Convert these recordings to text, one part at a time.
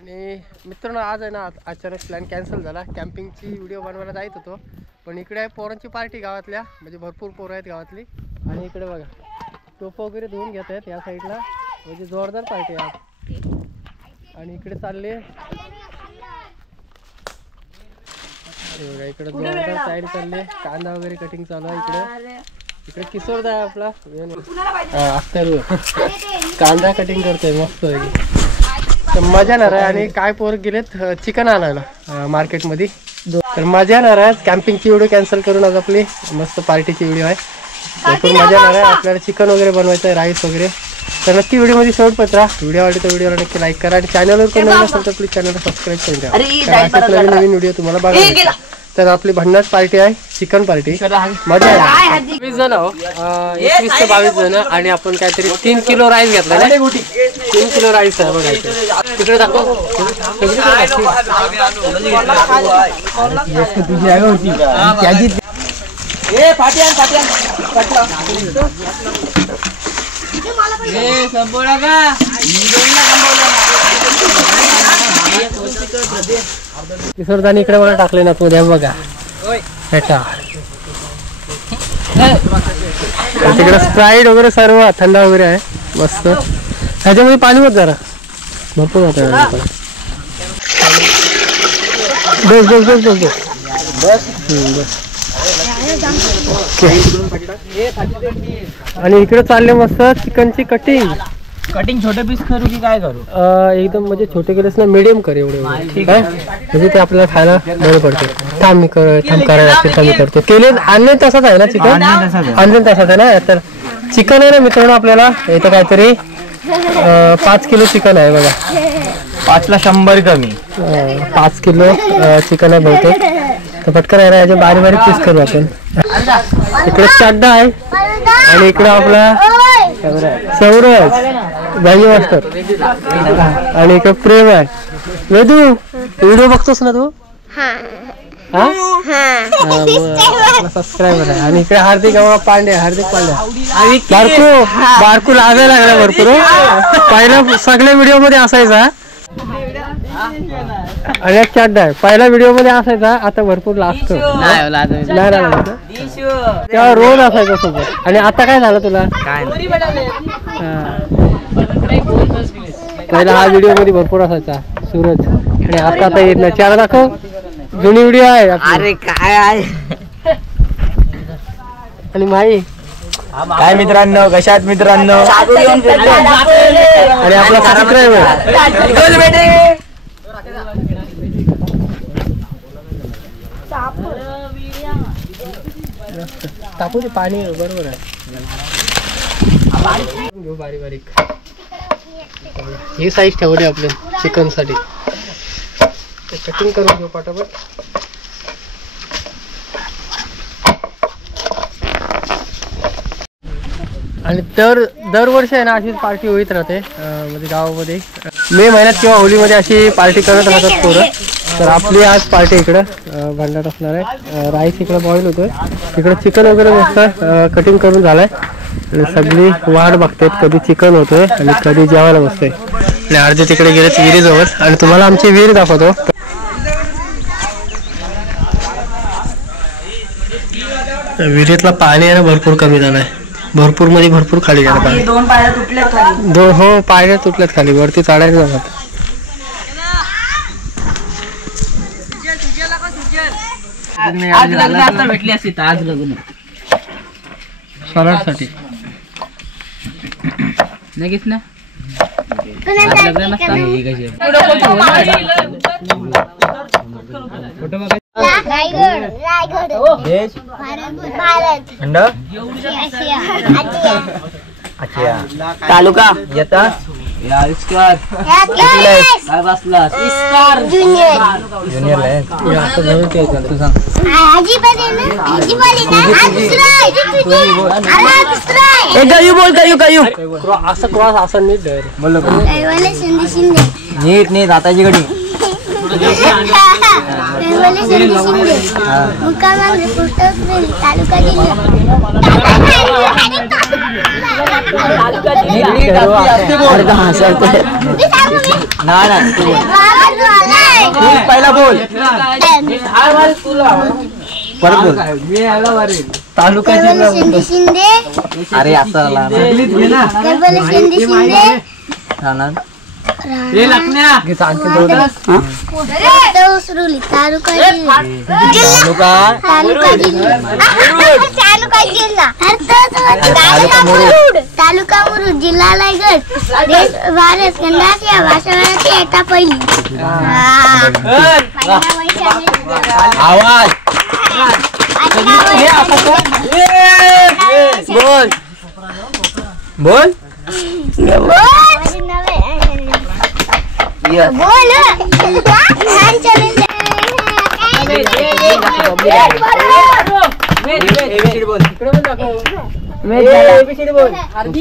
आणि मित्रांनो आज आहे ना अचानक प्लॅन कॅन्सल झाला. कॅम्पिंगची व्हिडिओ बनवायला जायत होतो पण इकडे आहे पोरांची पार्टी गावातल्या, म्हणजे भरपूर पोरं आहेत गावातली. आणि इकडे बघा टोप वगैरे धुवून घेत आहेत या साईडला, म्हणजे जोरदार पार्टी आहे आज. आणि इकडे चालले बघा, इकडे जोरदार तयारी चालली, कांदा वगैरे कटिंग चालू आहे. इकडे किशोरदा आहे आपला अख्तर, कांदा कटिंग करतोय मस्त तर मजा येणार आहे. आणि काय पोर गेलेत चिकन आणायला मार्केटमध्ये, तर मजा येणार आहे. कॅम्पिंगची व्हिडिओ कॅन्सल करून आज आपली मस्त पार्टीची व्हिडिओ आहे. भरपूर मजा येणार आहे. आपल्याला चिकन वगैरे बनवायचं आहे, राईस वगैरे. तर नक्की व्हिडिओमध्ये शेवटपर्यंत राहा. व्हिडिओ आवडली तर व्हिडिओला नक्की लाईक करा आणि चॅनलवर कोण नवीन असेल तर प्लीज चॅनलला सबस्क्राईब करून द्या. नवीन व्हिडिओ तुम्हाला बघायला. तर आपली भन्नाट पार्टी आहे, चिकन पार्टी. मजा आहे. 20 जण आहो, 21 ते 22 जण. आणि आपण काहीतरी 3 किलो राईस घेतला ना. 3 किलो राईस आहे बघा तिकडे दाखव. किशोरदानी इकडे मला टाकले ना तू, बघा तिकडे स्प्राईट वगैरे सर्व थंड वगैरे आहे मस्त. ह्याच्यामध्ये पाणी होत जरा भरपूर होत. बस बस बस बस बस बस. आणि इकडे चालले मस्त चिकनची कटिंग. छोटे पीस करू की काय करू? एकदम म्हणजे छोटे केलेस ना, मीडियम कर एवढे ठीक आहे, म्हणजे ते आपल्याला खायला बरं पडते. थांब करायला लागते, कमी करतो. केले आणले तसंच आहे ना चिकन, आणले तसंच आहे ना. तर चिकन आहे ना मित्रांनो, आपल्याला इथं काहीतरी 5 किलो चिकन आहे बघा. 5 ला 100 कमी. 5 किलो चिकन आहे बहुतेक. तर पटकन आहे ना, याचे बारीक बारीक पीस करू आपण. इकडे चाड्डा आहे आणि इकडे आपला सौरज भाई मास्टर आणि इकडे प्रेम आहे. वेदू व्हिडिओ बघतोस ना तू? सबस्क्राईबर आहे. आणि इकडे हार्दिक पांडे, हार्दिक पांडे. बारकू लागायला लागला भरपूर. पहिला सगळ्या व्हिडिओ मध्ये असायचा आणि एक चाड्डा आहे. पहिला व्हिडिओ मध्ये असायचा, आता भरपूर लागतो. तेव्हा रोज असायचा सोबत. आणि आता काय झालं तुला? पहिला हा व्हिडिओ मध्ये भरपूर असायचा सूरज, आणि आता येत नाही. चार दाखव, जुनी व्हिडिओ आहे. अरे काय आहे. आणि माई काय मित्रांनो, कशात मित्रांनो? आणि आपला सबस्क्राइबर तापू दे पाणी, बरोबर आहे. घेऊ बारीक बारीक. ही साईज ठेवली आपल्या चिकन साठी. कटिंग करून घेऊ पटापट. आणि दरवर्षी आहे ना अशीच पार्टी होईत राहते, म्हणजे गावामध्ये मे महिन्यात किंवा होलीमध्ये अशी पार्टी करत राहतात पोरं. तर आपली आज पार्टी इकडं भांडत असणार आहे. राईस इकडे बॉईल होतोय, इकडे चिकन वगैरे मस्त कटिंग करून झालंय. आणि सगळी वाट बघतात कधी चिकन होतोय आणि कधी जेवायला बसतोय. आणि अर्धे तिकडे गेलेत विहिरीजवळ, आणि तुम्हाला आमची विहीर दाखवतो. विहिरीतला पाणी आहे ना भरपूर कमी झालंय. भरपूर मध्ये भरपूर खाली गेलं पाणी. 2 पायऱ्या तुटल्यात खाली. हो पायऱ्या तुटल्यात खाली, वरती चढायला जातात. आज लग्न आता भेटली असती. आज लग्न सलाड साठी लगेच ना लग्न नसतं. तालुका येता असं क्रॉस असं नीट नीट नीट आताची घडी. मुक्काम तालुका जिल्हा पहिला बोल परत बोल तालुका जिल्हा शिंदे अरे असं उसरुली तालुका तालुका मुरुड जिल्हा रायगड देश भारत खंडात या भाषणाची एका पहिली आवाज बोल बोल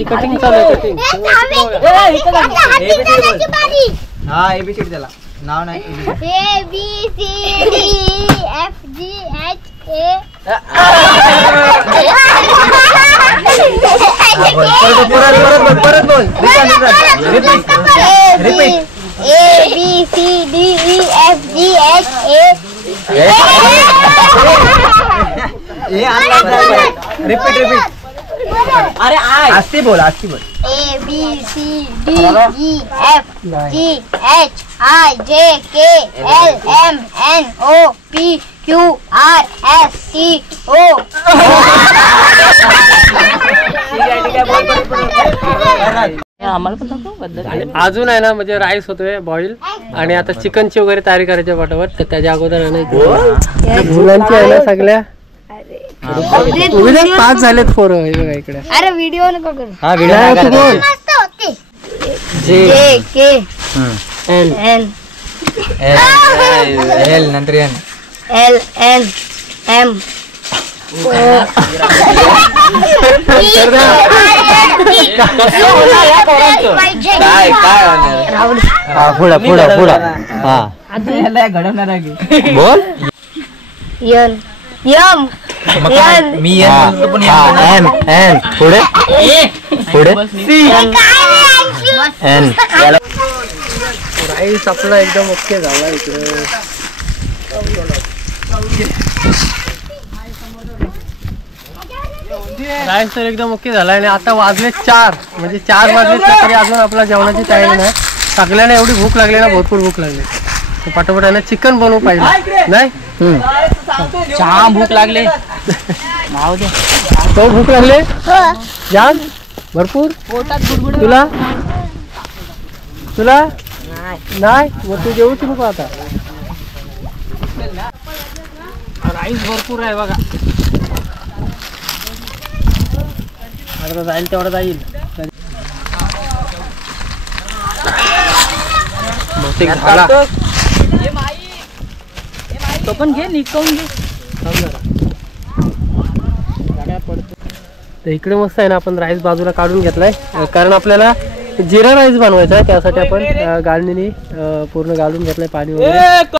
कटिंग चालू आहे कटिंग हा एबीसीडी त्याला नाव नाही परत बोल रिपीट अरे आय आस्ती बोल A B C D E F G H I J K L M N O P Q R S T O अजून आहे ना म्हणजे राईस होतोय बॉईल आणि आता चिकनची वगैरे तयारी करायची वाटावर तर त्याच्या अगोदर आहे ना मुलांची आहे ना सगळ्या 5 झालेत पोरं हे बघा इकडे अरे व्हिडिओ नको करू हा व्हिडिओ मस्त होते जे K एल N एल नंतर एन L N M काय पुढं हा घडवणार आहे बोल N यम मी एन एन पुढे पुढे एन राईस आपला एकदम ओके झाला इकडे राईस तर एकदम ओके झाला आणि आता वाजले 4 म्हणजे 4 वाजले तरी अजून आपला जेवणाची तयारी नाही सगळ्यांना एवढी भूक लागली ना भरपूर भूक लागली पटापट आहे ना चिकन बनवू पाहिजे नाही चहा भूक लागले तो भूक लागले जाम भरपूर तुला तुला नाही मग तू जेवूच नको आता राईस भरपूर आहे बघा आता जाईल तेवढं जाईल बहुतेक झाला तो पण घे निकवून घे तर इकडे मस्त आहे ना आपण राईस बाजूला काढून घेतलाय कारण आपल्याला जिरा राईस बनवायचा आहे त्यासाठी आपण गाळणीने पूर्ण गाळून घेतलाय पाणी वगैरे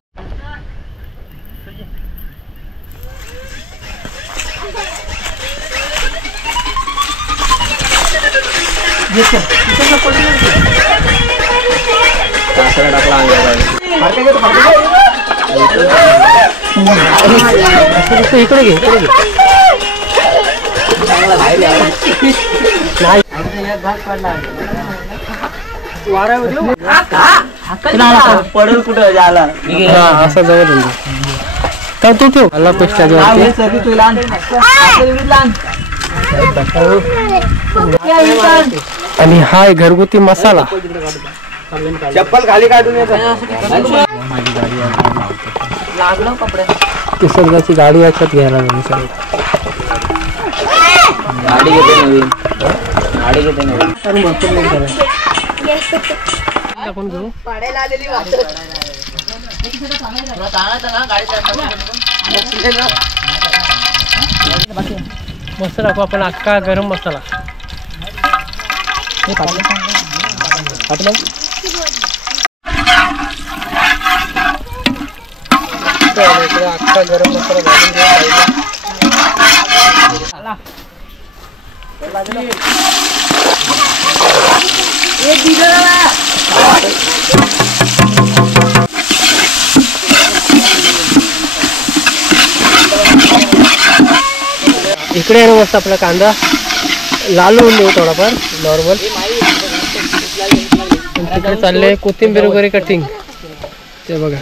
इकडे घे इकडे घे पडल कुठं झाला असं जवळ तर तू ठेव अल्ला पेस्ट आणि हा आहे घरगुती मसाला चप्पल खाली काढून लागलो कपडे किसरदाची गाडी याच्यात घ्यायला लागली सर गाडी घेते नवीन गाडी घेते नवीन आपण घेऊ मस्त टाकू आपण अख्खा गरम मसाला आपलं अख्खा गरम मसाला घालून इकडे आहे ना मस्त आपला कांदा लाल होऊन देऊ थोडाफार नॉर्मल. तिकडे चालले कोथिंबीर वगैरे कटिंग. ते बघा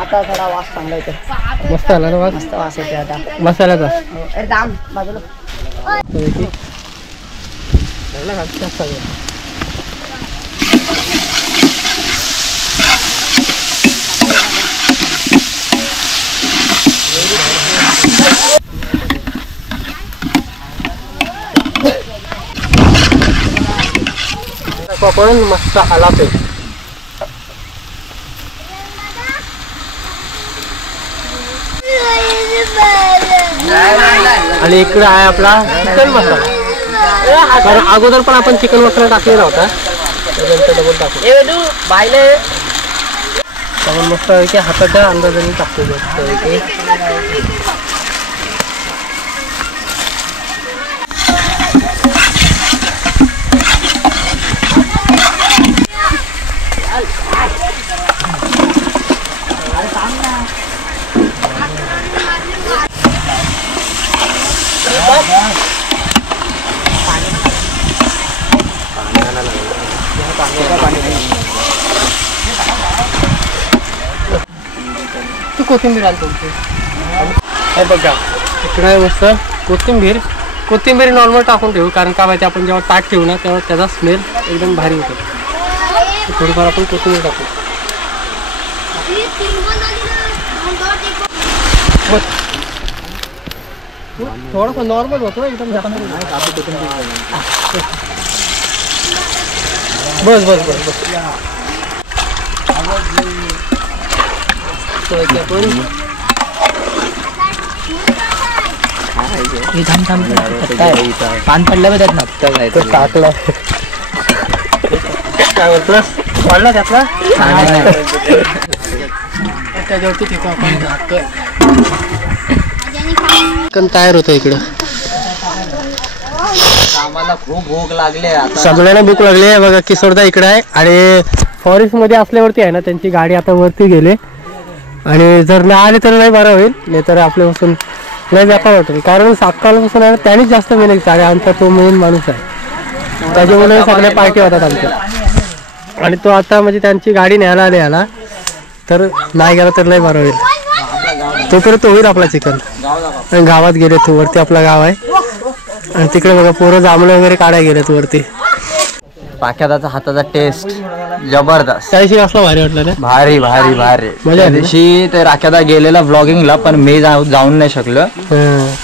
आता थोडा वास चांगला येतो. मस्त आला ना वास. मस्त वास येते आता मसाल्याचा एकदम बाजूला. आपण मस्त आला पाहिजे. आणि इकडे आहे आपला चिकन मसाला. कारण अगोदर पण आपण चिकन मसाला टाकलेला होता. डबल टाकू आपण मस्त की हाताच्या अंदाजाने टाकतो. तू कोथिंबीर आणतो. हे बघा इकडे मस्त कोथिंबीर नॉर्मल टाकून ठेवू. कारण का माहिती आपण जेव्हा ताट ठेवू ना तेव्हा त्याचा स्मेल एकदम भारी होतो. थोडीफार आपण कोथिंबीर टाकू. थोडंसं नॉर्मल होतो एकदम जास्त. बस बस बस बस. पान पडलं त्यात ना टाकलं काय बोलतोस वाढला त्यातला त्याच्यावरती फेकू आपण. चिकन तयार होतं इकडं. आम्हाला खूप भूक लागले. सगळ्यांना भूक लागली आहे. बघा किशोरदा इकडे आहे. आणि फॉरेस्ट मध्ये असल्यावरती आहे ना त्यांची गाडी आता वरती गेले. आणि जर नाही आले तर नाही बरं होईल. नाही तर आपल्यापासून नाही व्यापार होतो. कारण सकाळपासून आहे ना त्यानेच जास्त मेहनत चालेल. आमचा तो मेन माणूस आहे. त्याच्यामुळे सगळ्या पार्टी होतात आमच्या. आणि तो आता म्हणजे त्यांची गाडी न्यायला आला तर नाही गेला तर नाही बरं होईल. तोपर्यंत होईल आपला चिकन. आणि गावात गेले तू वरती आपला गाव आहे. आणि तिकडे बघा पोरं जांभळं वगैरे काढायला गेलेत वरती. पाक्यादाचा हाताचा टेस्ट जबरदस्त. त्याशी असला भारी वाटलं ना. भारी भारी भारी. मजा आली. दिवशी ते राख्यादा गेलेला व्लॉगिंगला पण मी जाऊन नाही शकलो.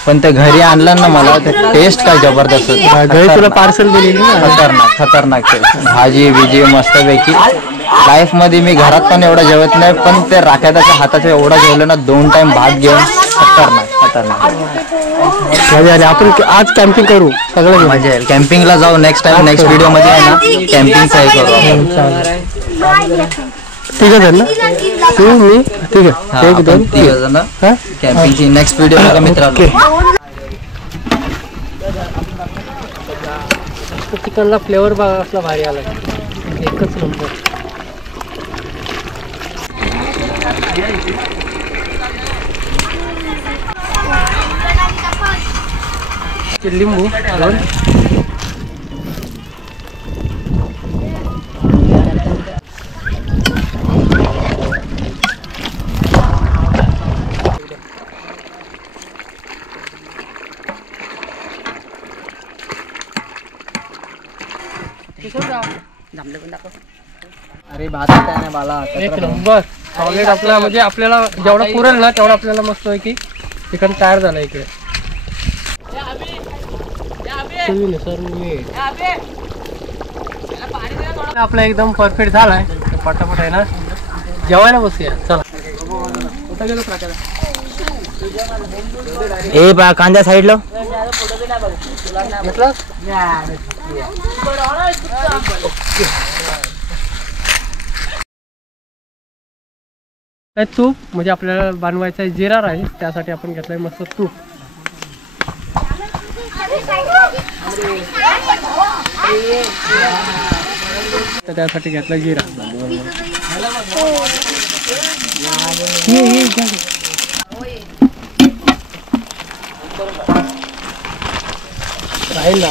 पण ते घरी आणलं ना मला ते टेस्ट काय जबरदस्त. घरी तुला पार्सल दिलेली ना. खतरनाक खतरनाक टेस्ट. भाजी विजी मस्तपैकी. लाईफ मध्ये मी घरात पण एवढा जेवत नाही पण ते राख्यादाच्या हाताचा एवढा जेवलं ना 2 टाइम भात घेऊन. खतरनाक खतरनाक मजा आली. आपण आज कॅम्पिंग करू सगळं. मजा येईल. कॅम्पिंगला जाऊ नेक्स्ट व्हिडिओ मध्ये आहे ना कॅम्पिंगचा हे करू. ठीक आहे ना तू मी ठीक आहे. 1 2 3 कॅम्पिंगची नेक्स्ट व्हिडिओ बघा मित्रांनो. चिकनला फ्लेवर बघा असला भारी आला. एकच नंबर. लिंबू घालून अरे भात नाही मला. एक नंबर सॉलिड आपला म्हणजे आपल्याला जेवढा पुरेल ना तेवढा आपल्याला मस्त आहे की चिकन तयार झालं इकडे. आपला एकदम परफेक्ट झालाय. पटापट आहे ना जेवायला बसूया चला. ए बा कांद्या साईडला म्हटलं तूप म्हणजे आपल्याला बनवायचं आहे जिरा राईस. त्यासाठी आपण घेतलंय मस्त तूप. तर त्यासाठी घेतला जिरा. राहील ना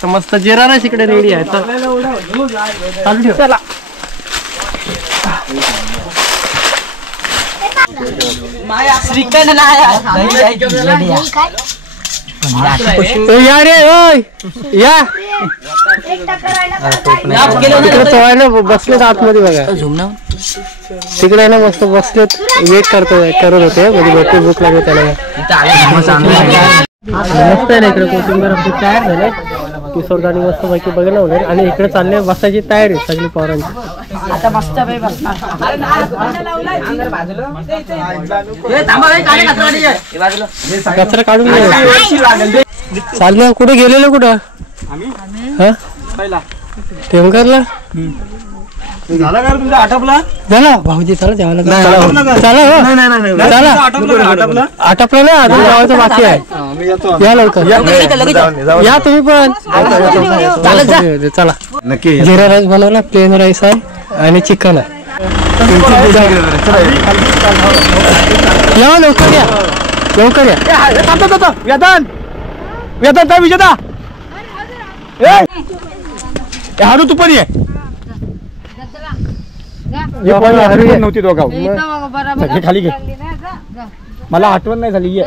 तर मस्त जिरा राईस इकडे रेडी आहे. चालू ठेव. चला या रे ओय या तिकडे चवायला बसलेत आतमध्ये बघा. तिकडे ना मस्त बसलेत वेट करत होते म्हणजे भरपूर भूक लागली त्याला. मस्त आहे ना इकडे कोथिंबीर आपली तयार झाले. किशोरदानी मस्त पैकी बनवले आणि इकडे चालले बसायची तयारी सगळी पोरांची. आता मस्त कचरा काढून चाललं. कुठे गेलेलो कुठं टेमकरला झाला का तुमचा आटपला? झाला भाऊजी. चला जेवायला चला. आटपला ना अजून जेवायचं बाकी आहे. या लवकर या तुम्ही पण. चला नक्की जिरा राईस बनवला. प्लेन राईस आहे आणि चिकन आहे. या लवकर या लवकर या. वेतन वेतन काय विजेता हारू तू पण ये. नव्हती दोघा खाली घे. मला आठवण नाही झाली.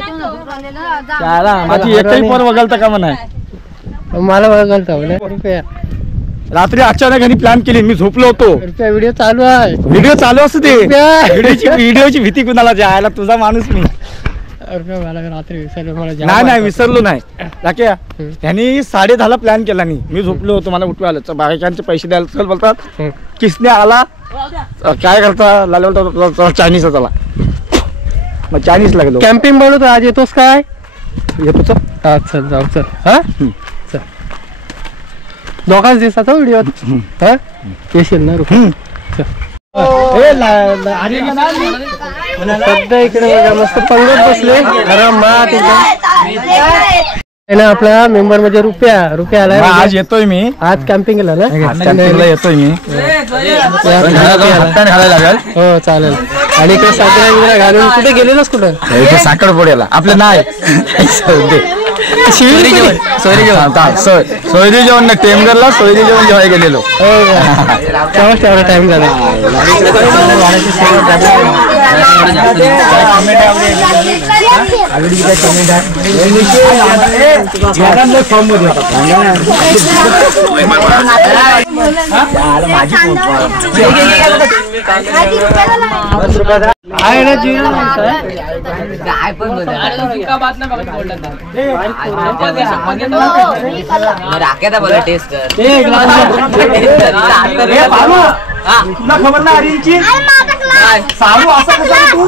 माझी एकही पर वगळता का म्हणा. मला बघालता रुपया रात्री अचानक यांनी प्लॅन केली. मी झोपलो होतो. रुपया व्हिडिओ चालू आहे. व्हिडिओ चालू असते ते व्हिडिओची भीती कुणाला जायला. तुझा माणूस मी मला रात्री विसरलो. मला नाही विसरलो नाही. राख्या यांनी 10:30 प्लॅन केला. मी झोपलो होतो. मला उठवा आलं. बायकांचे पैसे द्यायला चल बोलतात. किसने आला काय करता लाल बोलता चायनीज चला. मग चायनीज लागलो. कॅम्पिंग बनवतो आज. येतोस काय? येतो चल. हा चल जाऊ चल. हा चल दोघांच दिवसाचा व्हिडिओ हा येशील ना रुपये. सध्या इकडे बघा मस्त पंगत बसले आरामात एकदम. आपला मेंबर म्हणजे रुपया आलाय. आज येतोय मी. आज कॅम्पिंगला ना येतोय मी. लागेल. हो चालेल. आणि इकडे साखर घालून कुठे गेलेलोच कुठं साखरपुड्याला आपलं नाही सोयरी जेवण नाही. टेमगरला सोयरी जेवण जेवायला गेलेलो. तेव्हाच तेवढा टाइम झाला. आहे ना जीवन काय पण राख्या बोला टेस्ट तुला खबर ना अरिनची सारू असं कसं तू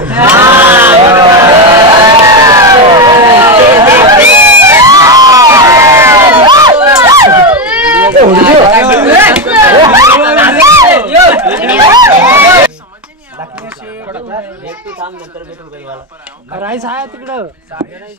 राईस आहे तिकडं.